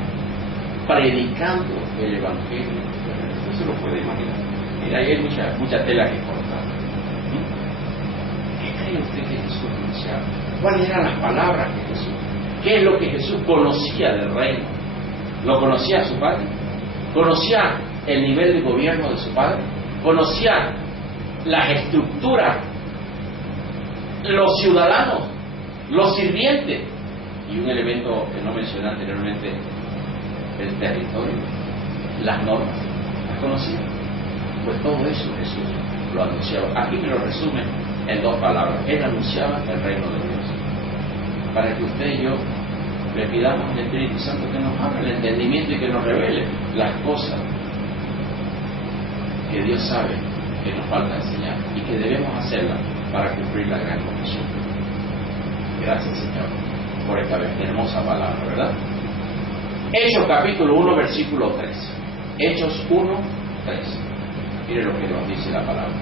predicando el Evangelio. Usted se lo puede imaginar. Mira, ahí hay mucha tela que cortar. ¿Qué cree usted que Jesús anunciaba? ¿Cuáles eran las palabras de Jesús? ¿Qué es lo que Jesús conocía del reino? ¿Lo conocía a su Padre? ¿Conocía el nivel de gobierno de su Padre? ¿Conocía las estructuras, los ciudadanos, los sirvientes, y un elemento que no mencioné anteriormente, el territorio, las normas, ¿las conocían? Pues todo eso Jesús lo anunciaba. Aquí me lo resumen en 2 palabras. Él anunciaba el reino de Dios. Para que usted y yo le pidamos al Espíritu Santo que nos abra el entendimiento y que nos revele las cosas que Dios sabe que nos falta enseñar y que debemos hacerlas para cumplir la gran comisión. Gracias, Señor, por esta hermosa palabra, ¿verdad? Hechos capítulo 1, versículo 3. Hechos 1, 3. Mire lo que nos dice la palabra.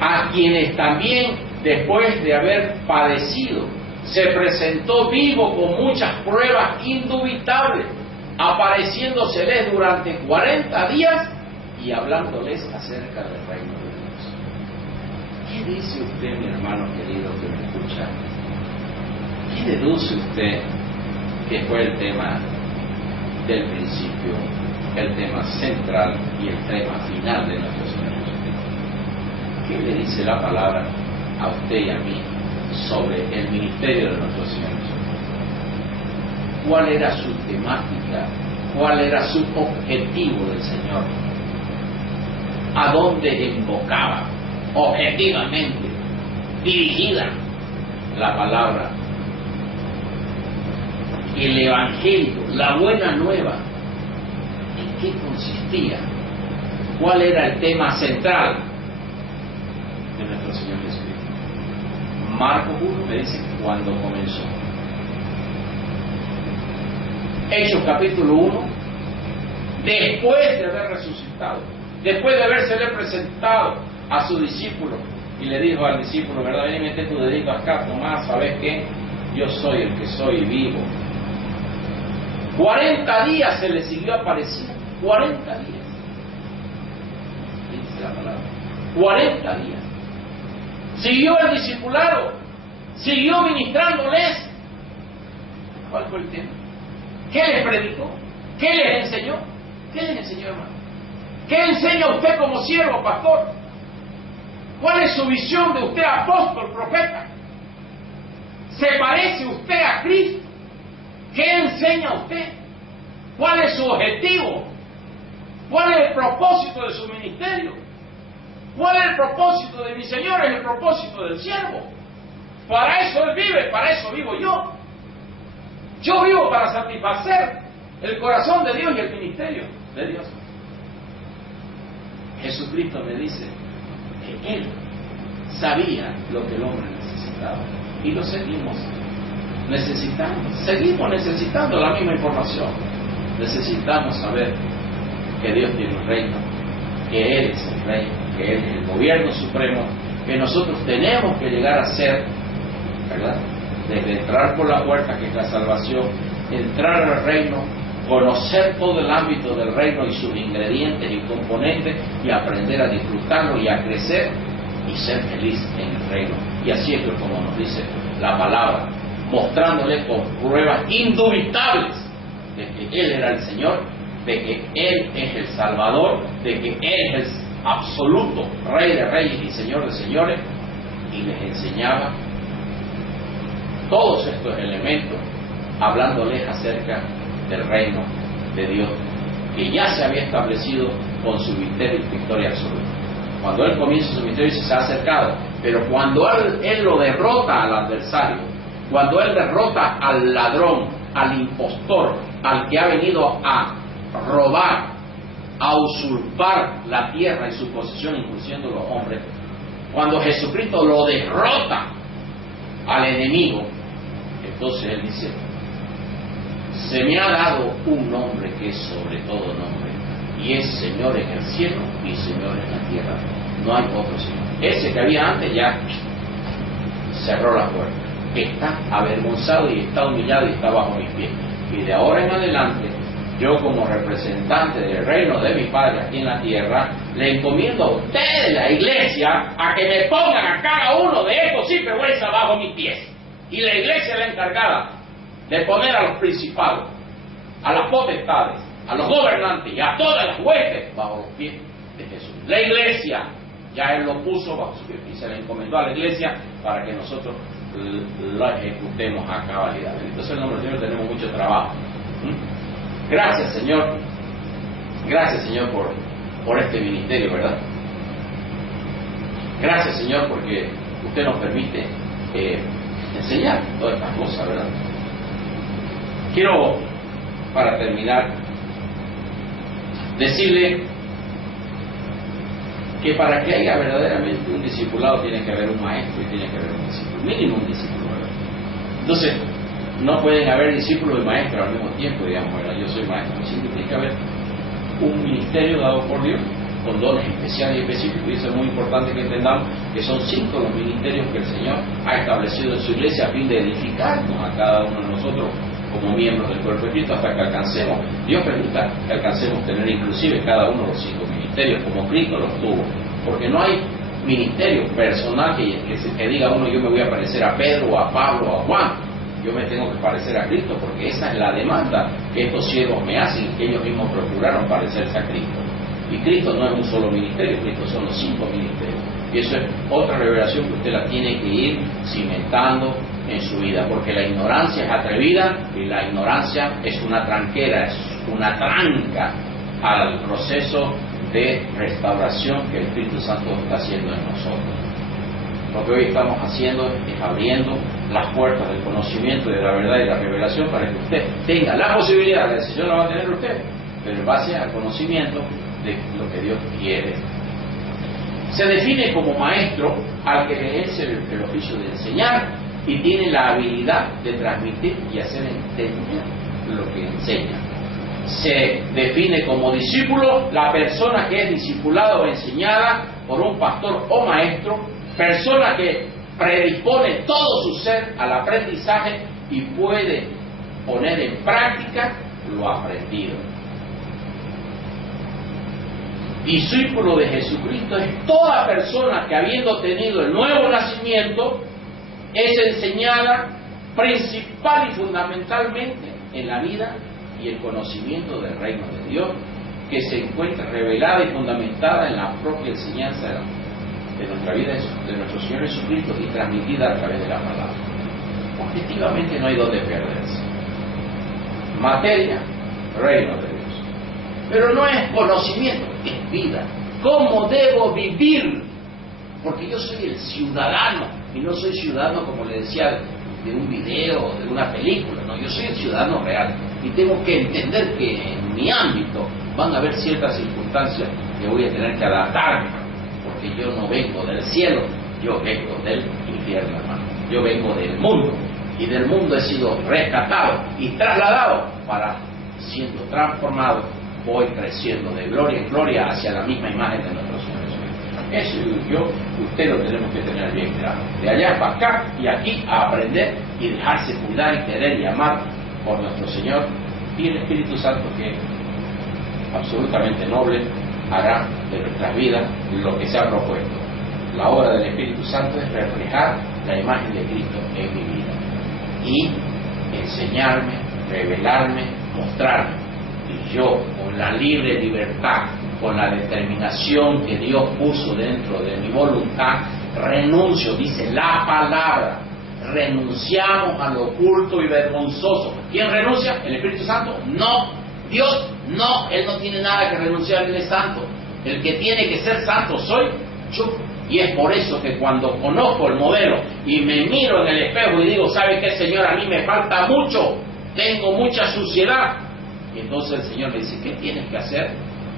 A quienes también, después de haber padecido, se presentó vivo con muchas pruebas indubitables, apareciéndoseles durante 40 días y hablándoles acerca del reino de Dios. ¿Qué dice usted, mi hermano querido que me escucha? ¿Qué deduce usted que fue el tema del principio, el tema central y el tema final de nuestro Señor Jesucristo? ¿Qué le dice la palabra a usted y a mí sobre el ministerio de nuestro Señor Jesucristo? ¿Cuál era su temática? ¿Cuál era su objetivo del Señor? ¿A dónde invocaba objetivamente, dirigida la palabra, el Evangelio, la buena nueva? ¿En qué consistía? ¿Cuál era el tema central de nuestro Señor Jesucristo? Marcos 1 me dice cuando comenzó. Hechos capítulo 1, después de haber resucitado, después de habérsele presentado a su discípulo, y le dijo al discípulo, ¿verdad? Ven y mete tu dedito acá, Tomás, ¿sabes qué? Yo soy el que soy vivo. 40 días se le siguió apareciendo, 40 días. Dice la palabra, 40 días. Siguió el discipulado, siguió ministrándoles. ¿Cuál fue el tema? ¿Qué les predicó? ¿Qué les enseñó? ¿Qué les enseñó, hermano? ¿Qué enseña usted como siervo, pastor? ¿Cuál es su visión de usted, apóstol, profeta? ¿Se parece usted a Cristo? ¿Qué enseña usted? ¿Cuál es su objetivo? ¿Cuál es el propósito de su ministerio? ¿Cuál es el propósito de mi Señor? Es el propósito del siervo. Para eso Él vive, para eso vivo yo. Yo vivo para satisfacer el corazón de Dios y el ministerio de Dios. Jesucristo me dice que Él sabía lo que el hombre necesitaba y lo seguimos necesitando. Seguimos necesitando la misma información. Necesitamos saber que Dios tiene un reino, que Él es el rey, que Él es el gobierno supremo, que nosotros tenemos que llegar a ser, ¿verdad? Desde entrar por la puerta, que es la salvación, entrar al reino, conocer todo el ámbito del reino y sus ingredientes y componentes, y aprender a disfrutarlo y a crecer y ser feliz en el reino. Y así es como nos dice la palabra, mostrándole con pruebas indubitables de que Él era el Señor, de que Él es el Salvador, de que Él es el absoluto Rey de Reyes y Señor de Señores, y les enseñaba todos estos elementos, hablándoles acerca del reino de Dios, que ya se había establecido con su victoria absoluta. Cuando Él comienza su ministerio se ha acercado, pero cuando él lo derrota al adversario, cuando Él derrota al ladrón, al impostor, al que ha venido a robar, a usurpar la tierra y su posesión, incluyendo los hombres, cuando Jesucristo lo derrota al enemigo, entonces Él dice, se me ha dado un nombre que es sobre todo nombre, y es Señor en el cielo y Señor en la tierra. No hay otro Señor. Ese que había antes ya cerró la puerta. Está avergonzado y está humillado y está bajo mis pies. Y de ahora en adelante, yo como representante del reino de mi Padre aquí en la tierra, le encomiendo a ustedes, la iglesia, a que me pongan a cada uno de estos sinvergüenzas bajo mis pies. Y la iglesia es la encargada de poner a los principados, a las potestades, a los gobernantes y a todas las huestes bajo bajo los pies de Jesús. La iglesia, ya Él lo puso bajo su pie y se le encomendó a la iglesia para que nosotros lo ejecutemos a cabalidad. Entonces, en el nombre del Señor tenemos mucho trabajo. Gracias, Señor. Gracias, Señor, por este ministerio, ¿verdad? Gracias, Señor, porque usted nos permite enseñar todas estas cosas, ¿verdad? Quiero, para terminar, decirle que para que haya verdaderamente un discipulado tiene que haber un maestro y tiene que haber un discípulo, mínimo un discípulo, ¿verdad? Entonces, no pueden haber discípulos y maestros al mismo tiempo, digamos, ¿verdad? Yo soy maestro, siempre tiene que haber un ministerio dado por Dios con dones especiales y específicos, y eso es muy importante que entendamos que son 5 los ministerios que el Señor ha establecido en su iglesia a fin de edificarnos a cada uno de nosotros como miembros del cuerpo de Cristo hasta que alcancemos, Dios permita que alcancemos tener inclusive cada uno de los 5 ministerios como Cristo los tuvo, porque no hay ministerio personal que diga uno yo me voy a parecer a Pedro o a Pablo o a Juan, yo me tengo que parecer a Cristo porque esa es la demanda que estos siervos me hacen, que ellos mismos procuraron parecerse a Cristo. Y Cristo no es un solo ministerio, Cristo son los 5 ministerios. Y eso es otra revelación que usted la tiene que ir cimentando en su vida, porque la ignorancia es atrevida y la ignorancia es una tranquera, es una tranca al proceso de restauración que el Espíritu Santo está haciendo en nosotros. Lo que hoy estamos haciendo es abriendo las puertas del conocimiento de la verdad y la revelación para que usted tenga la posibilidad, la decisión la va a tener usted, pero en base al conocimiento de lo que Dios quiere. Se define como maestro al que ejerce el oficio de enseñar y tiene la habilidad de transmitir y hacer entender lo que enseña. Se define como discípulo la persona que es discipulada o enseñada por un pastor o maestro, persona que predispone todo su ser al aprendizaje y puede poner en práctica lo aprendido. Discípulo de Jesucristo es toda persona que, habiendo tenido el nuevo nacimiento, es enseñada principal y fundamentalmente en la vida y el conocimiento del reino de Dios, que se encuentra revelada y fundamentada en la propia enseñanza de nuestra vida, de nuestro Señor Jesucristo, y transmitida a través de la palabra. Objetivamente no hay donde perderse. Materia, reino de Dios. Pero no es conocimiento, es vida. ¿Cómo debo vivir? Porque yo soy el ciudadano, y no soy ciudadano, como le decía, de un video o de una película, no, yo soy el ciudadano real, y tengo que entender que en mi ámbito van a haber ciertas circunstancias que voy a tener que adaptarme, porque yo no vengo del cielo, yo vengo del infierno, hermano. Yo vengo del mundo, y del mundo he sido rescatado y trasladado para, siendo transformado, voy creciendo de gloria en gloria hacia la misma imagen de nuestro Señor Jesucristo. Eso usted lo tenemos que tener bien claro. De allá para acá y aquí a aprender y dejarse cuidar y querer y amar por nuestro Señor, y el Espíritu Santo, que absolutamente noble, hará de nuestras vidas lo que se ha propuesto. La obra del Espíritu Santo es reflejar la imagen de Cristo en mi vida y enseñarme, revelarme, mostrarme. Y yo, con la libre libertad, con la determinación que Dios puso dentro de mi voluntad, renuncio, dice la palabra, renunciamos a lo oculto y vergonzoso. ¿Quién renuncia? ¿El Espíritu Santo? No. Dios, no. Él no tiene nada que renunciar, Él es santo. El que tiene que ser santo soy yo. Y es por eso que cuando conozco el modelo y me miro en el espejo y digo, ¿sabe qué, Señor? A mí me falta mucho, tengo mucha suciedad. Y entonces el Señor me dice, ¿qué tienes que hacer?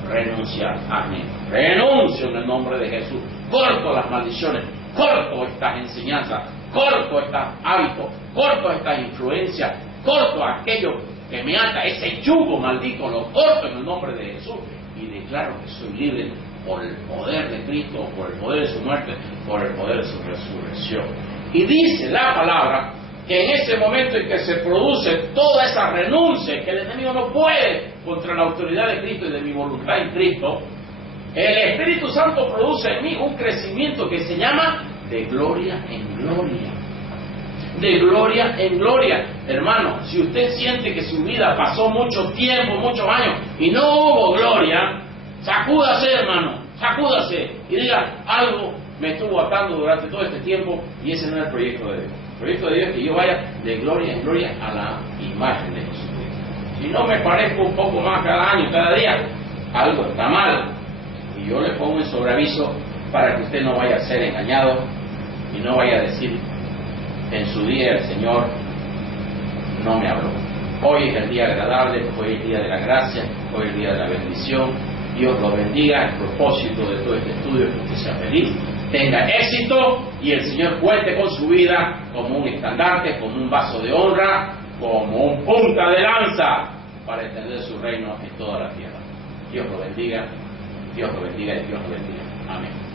Renunciar. Amén. Renuncio en el nombre de Jesús. Corto las maldiciones, corto estas enseñanzas, corto estos hábitos, corto estas influencias, corto aquello que me ata, ese yugo maldito, lo corto en el nombre de Jesús y declaro que soy libre por el poder de Cristo, por el poder de su muerte, por el poder de su resurrección. Y dice la palabra que en ese momento en que se produce toda esa renuncia, que el enemigo no puede contra la autoridad de Cristo y de mi voluntad en Cristo, el Espíritu Santo produce en mí un crecimiento que se llama de gloria en gloria. De gloria en gloria. Hermano, si usted siente que su vida pasó mucho tiempo, muchos años, y no hubo gloria, Sacúdase, hermano, sacúdase y diga, algo me estuvo atando durante todo este tiempo y ese no es el proyecto de Dios. El proyecto de Dios es que yo vaya de gloria en gloria a la imagen de Jesucristo. Si no me parezco un poco más cada año, cada día, algo está mal. Y yo le pongo en sobreaviso para que usted no vaya a ser engañado y no vaya a decir, en su día el Señor no me habló. Hoy es el día agradable, hoy es el día de la gracia, hoy es el día de la bendición. Dios lo bendiga. El propósito de todo este estudio es que usted sea feliz, tenga éxito y el Señor cuente con su vida como un estandarte, como un vaso de honra, como un punta de lanza para extender su reino en toda la tierra. Dios lo bendiga, Dios lo bendiga y Dios lo bendiga. Amén.